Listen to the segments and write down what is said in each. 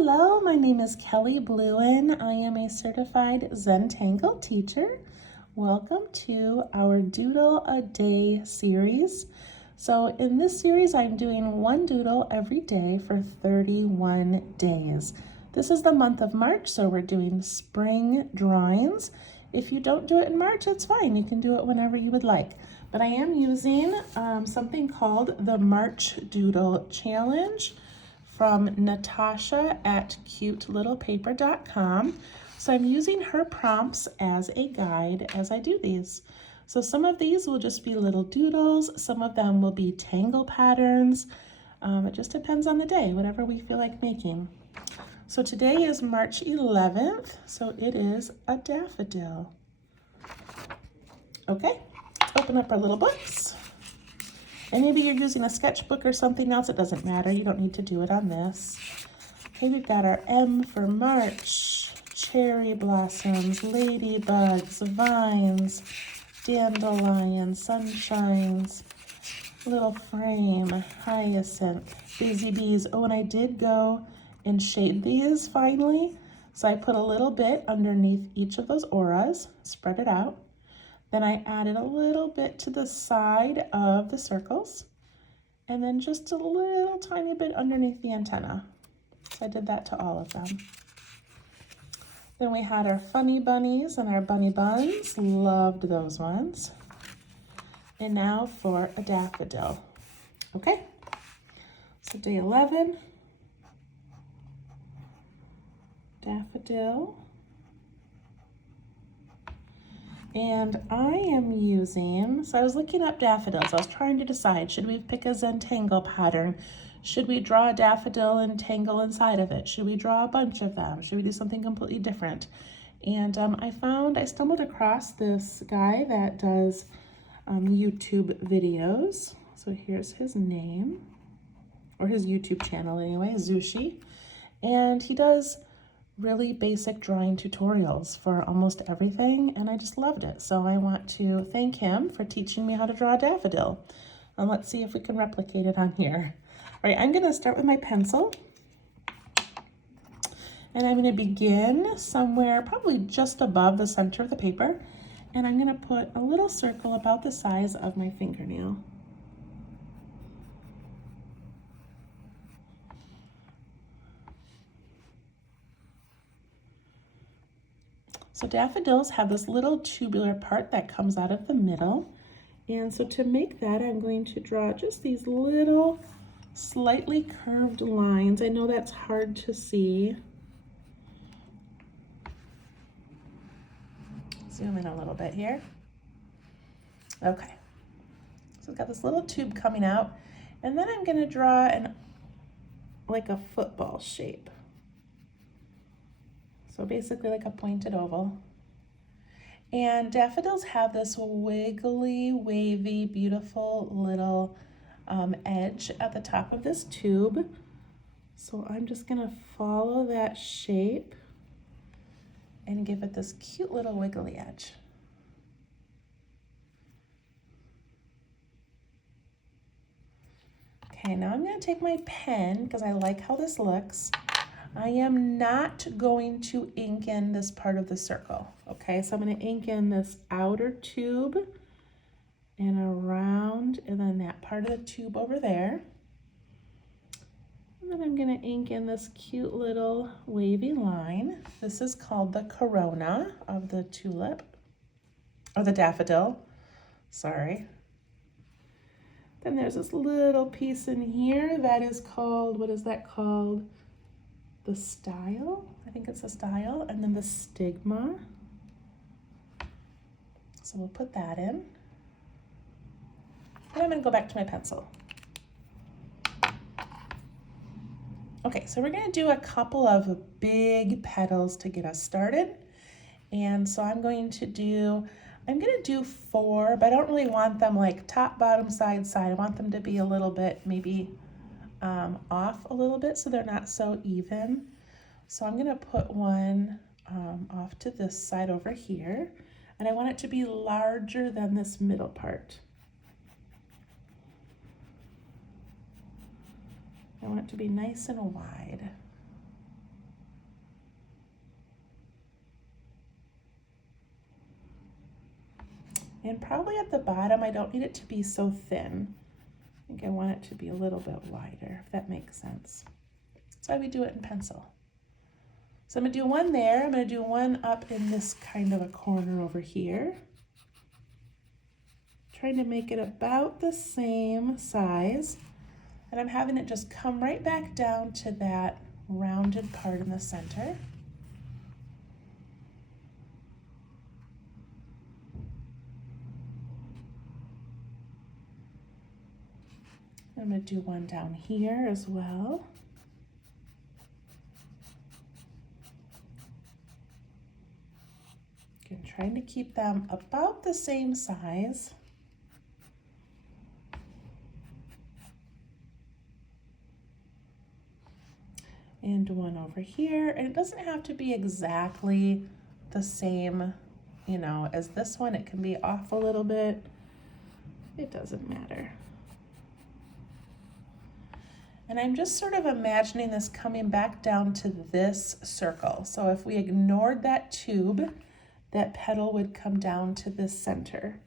Hello, my name is Kelly Bluen. I am a certified Zentangle teacher. Welcome to our Doodle a Day series. So in this series, I'm doing one doodle every day for 31 days. This is the month of March, so we're doing spring drawings. If you don't do it in March, it's fine. You can do it whenever you would like. But I am using something called the March Doodle Challenge from Natasha at cutelittlepaper.com. So I'm using her prompts as a guide as I do these. So some of these will just be little doodles, some of them will be tangle patterns. It just depends on the day, whatever we feel like making. So today is March 11th, so it is a daffodil. Okay, let's open up our little books. And maybe you're using a sketchbook or something else, it doesn't matter. You don't need to do it on this. Okay, we've got our M for March, cherry blossoms, ladybugs, vines, dandelions, sunshines, little frame, hyacinth, busy bees. Oh, and I did go and shade these finally. So I put a little bit underneath each of those auras, spread it out. Then I added a little bit to the side of the circles, and then just a little tiny bit underneath the antenna. So I did that to all of them. Then we had our funny bunnies and our bunny buns. Loved those ones. And now for a daffodil. Okay, so day 11, daffodil. And I am using, so I was looking up daffodils. I was trying to decide, should we pick a Zentangle pattern? Should we draw a daffodil and tangle inside of it? Should we draw a bunch of them? Should we do something completely different? And I stumbled across this guy that does YouTube videos. So here's his name, or his YouTube channel anyway, Zushi. And he does really basic drawing tutorials for almost everything, and I just loved it. So I want to thank him for teaching me how to draw a daffodil. And let's see if we can replicate it on here. All right, I'm gonna start with my pencil. And I'm gonna begin somewhere probably just above the center of the paper. And I'm gonna put a little circle about the size of my fingernail. So daffodils have this little tubular part that comes out of the middle. And so to make that, I'm going to draw just these little slightly curved lines. I know that's hard to see. Zoom in a little bit here. Okay, so I've got this little tube coming out, and then I'm gonna draw like a football shape. So basically like a pointed oval. And daffodils have this wiggly, wavy, beautiful little edge at the top of this tube. So I'm just gonna follow that shape and give it this cute little wiggly edge. Okay, now I'm gonna take my pen, because I like how this looks. I am not going to ink in this part of the circle, okay? So I'm going to ink in this outer tube and around, and then that part of the tube over there. And then I'm going to ink in this cute little wavy line. This is called the corona of the tulip, or the daffodil, sorry. Then there's this little piece in here that is called, what is that called? The style, I think it's a style, and then the stigma. So we'll put that in. And I'm gonna go back to my pencil. Okay, so we're gonna do a couple of big petals to get us started. And so I'm gonna do 4, but I don't really want them like top, bottom, side, side. I want them to be a little bit, maybe off a little bit, so they're not so even. So I'm gonna put one off to this side over here, and I want it to be larger than this middle part. I want it to be nice and wide. And probably at the bottom, I don't need it to be so thin. I think I want it to be a little bit wider, if that makes sense. That's why we do it in pencil. So I'm gonna do one there. I'm gonna do one up in this kind of a corner over here. Trying to make it about the same size. And I'm having it just come right back down to that rounded part in the center. I'm going to do one down here as well. Again, trying to keep them about the same size. And one over here, and it doesn't have to be exactly the same, you know, as this one. It can be off a little bit. It doesn't matter. And I'm just sort of imagining this coming back down to this circle. So if we ignored that tube, that petal would come down to this center.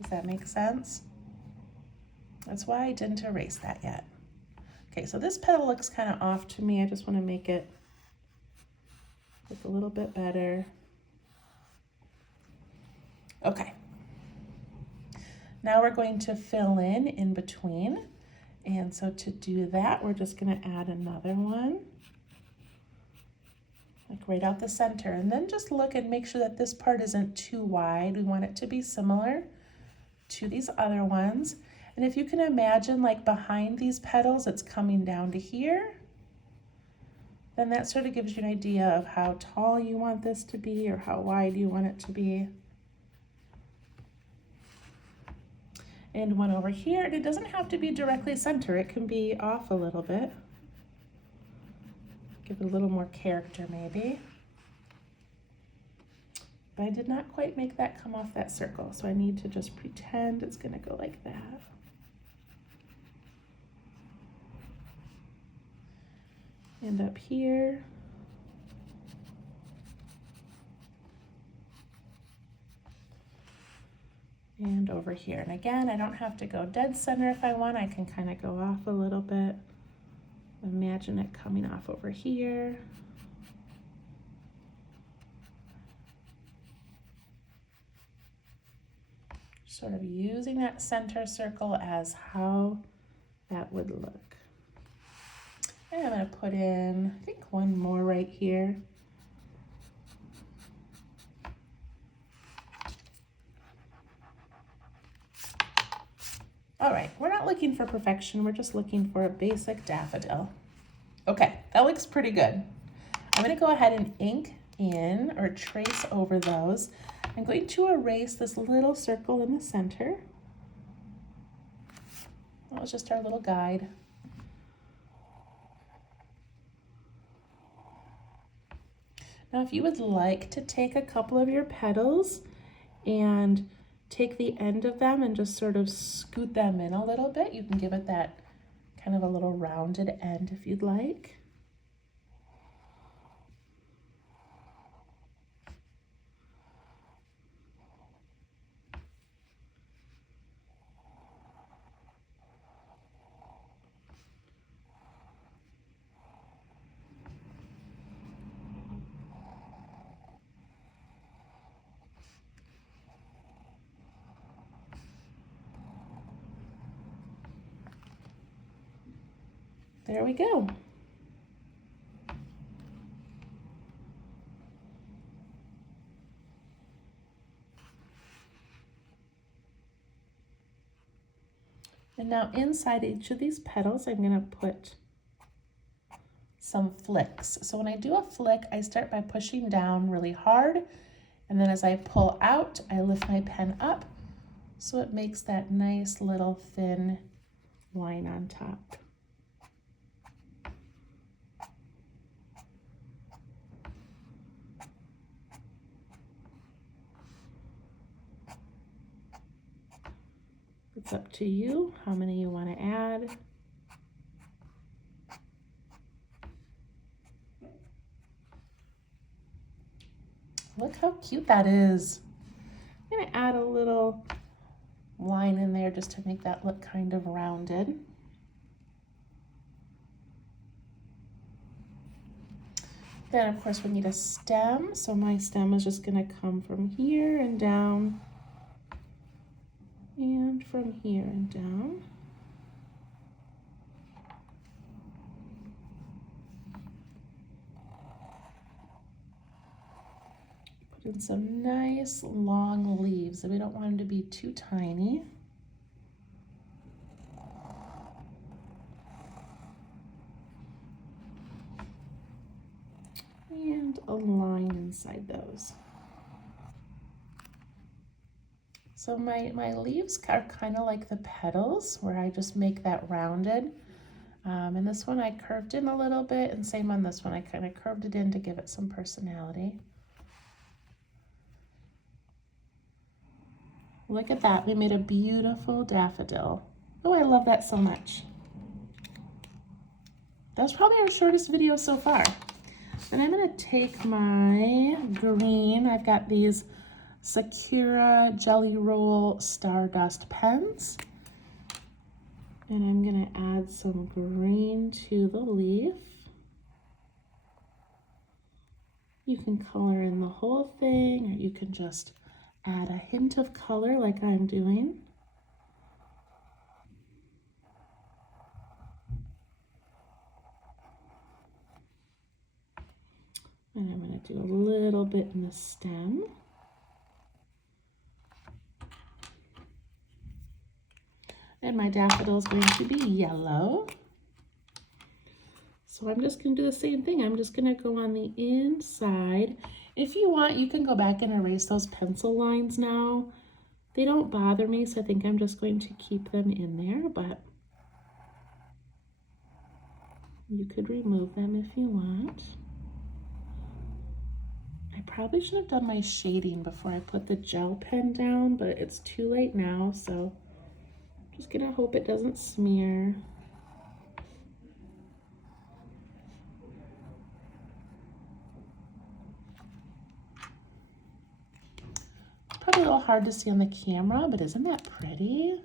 Does that make sense? That's why I didn't erase that yet. Okay, so this petal looks kind of off to me. I just want to make it look a little bit better. Okay. Now we're going to fill in between. And so to do that, we're just going to add another one, like right out the center. And then just look and make sure that this part isn't too wide. We want it to be similar to these other ones. And if you can imagine, like behind these petals, it's coming down to here, then that sort of gives you an idea of how tall you want this to be or how wide you want it to be. And one over here, and it doesn't have to be directly center. It can be off a little bit. Give it a little more character maybe. But I did not quite make that come off that circle, so I need to just pretend it's gonna go like that. And up here. And over here. And again, I don't have to go dead center if I want. I can kind of go off a little bit. Imagine it coming off over here. Sort of using that center circle as how that would look. And I'm going to put in, I think, one more right here. All right, we're not looking for perfection. We're just looking for a basic daffodil. Okay, that looks pretty good. I'm going to go ahead and ink in or trace over those. I'm going to erase this little circle in the center. That was just our little guide. Now, if you would like to take a couple of your petals and take the end of them and just sort of scoot them in a little bit, you can give it that kind of a little rounded end if you'd like. There we go. And now inside each of these petals, I'm going to put some flicks. So when I do a flick, I start by pushing down really hard. And then as I pull out, I lift my pen up. So it makes that nice little thin line on top. It's up to you how many you want to add. Look how cute that is. I'm gonna add a little line in there just to make that look kind of rounded. Then of course we need a stem, so my stem is just gonna come from here and down, and from here and down. Put in some nice long leaves, and we don't want them to be too tiny. And a line inside those. So my leaves are kind of like the petals, where I just make that rounded. And this one I curved in a little bit, and same on this one, I kind of curved it in to give it some personality. Look at that, we made a beautiful daffodil. Oh, I love that so much. That was probably our shortest video so far. Then I'm gonna take my green, I've got these Sakura Jelly Roll Stardust pens, and I'm gonna add some green to the leaf. You can color in the whole thing, or you can just add a hint of color like I'm doing. And I'm going to do a little bit in the stem. And my daffodil is going to be yellow. So I'm just going to do the same thing. I'm just going to go on the inside. If you want, you can go back and erase those pencil lines now. They don't bother me, so I think I'm just going to keep them in there, but you could remove them if you want. I probably should have done my shading before I put the gel pen down, but it's too late now, so I'm just gonna hope it doesn't smear. Probably a little hard to see on the camera, but isn't that pretty?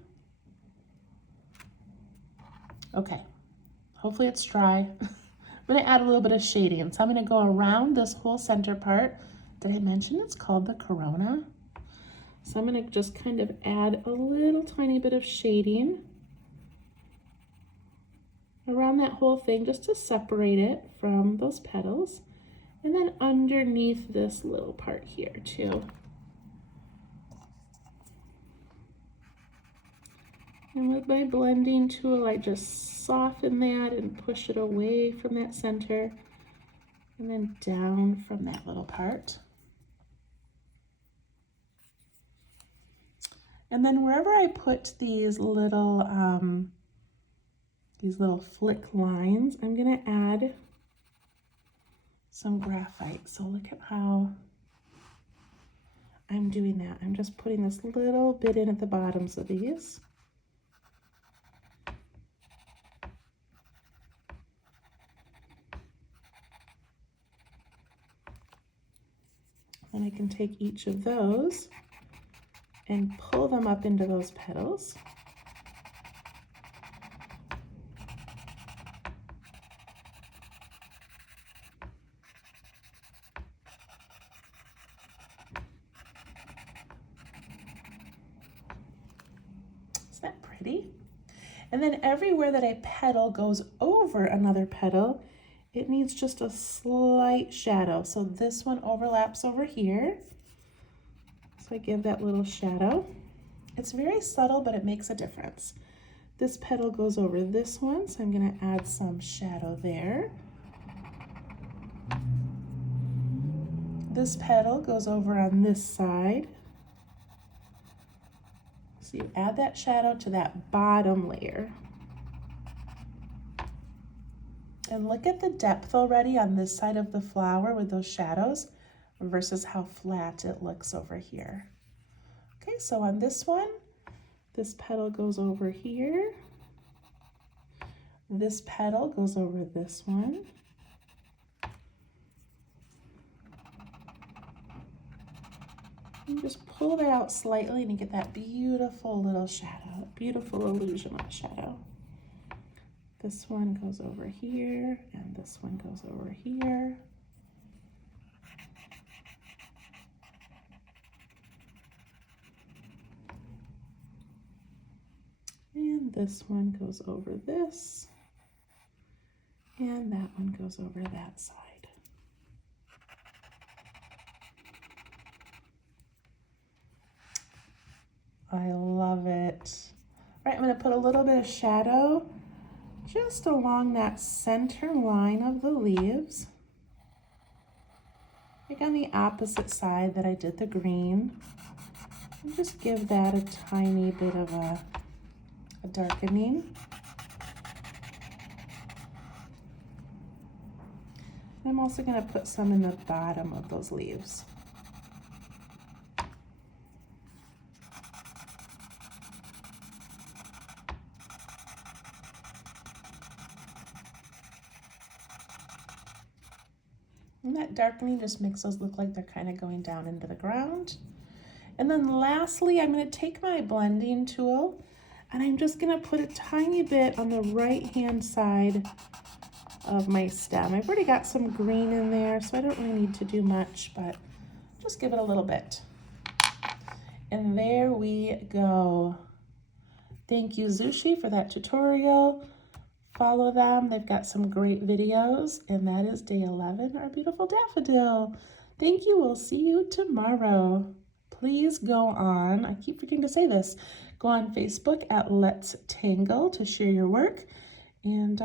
Okay, hopefully it's dry. I'm gonna add a little bit of shading. So I'm gonna go around this whole center part. Did I mention it's called the corona? So I'm gonna just kind of add a little tiny bit of shading around that whole thing just to separate it from those petals. And then underneath this little part here too. And with my blending tool, I just soften that and push it away from that center and then down from that little part. And then wherever I put these little flick lines, I'm gonna add some graphite. So look at how I'm doing that. I'm just putting this little bit in at the bottoms of these. And I can take each of those and pull them up into those petals. Isn't that pretty? And then everywhere that a petal goes over another petal, it needs just a slight shadow. So this one overlaps over here. So I give that little shadow. It's very subtle, but it makes a difference. This petal goes over this one, so I'm gonna add some shadow there. This petal goes over on this side. So you add that shadow to that bottom layer. And look at the depth already on this side of the flower with those shadows versus how flat it looks over here. Okay, so on this one, this petal goes over here. This petal goes over this one. And just pull that out slightly and you get that beautiful little shadow, beautiful illusion of a shadow. This one goes over here, and this one goes over here. And this one goes over this, and that one goes over that side. I love it. All right, I'm going to put a little bit of shadow just along that center line of the leaves, like on the opposite side that I did the green, and just give that a tiny bit of a darkening. And I'm also going to put some in the bottom of those leaves. And that darkening just makes those look like they're kind of going down into the ground. And then lastly, I'm going to take my blending tool and I'm just going to put a tiny bit on the right-hand side of my stem. I've already got some green in there, so I don't really need to do much, but just give it a little bit. And there we go. Thank you, Zushi, for that tutorial. Follow them. They've got some great videos, and that is day 11, our beautiful daffodil. Thank you. We'll see you tomorrow. Please go on, I keep forgetting to say this, go on Facebook at Let's Tangle to share your work. And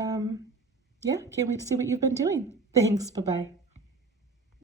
yeah, can't wait to see what you've been doing. Thanks. Bye-bye.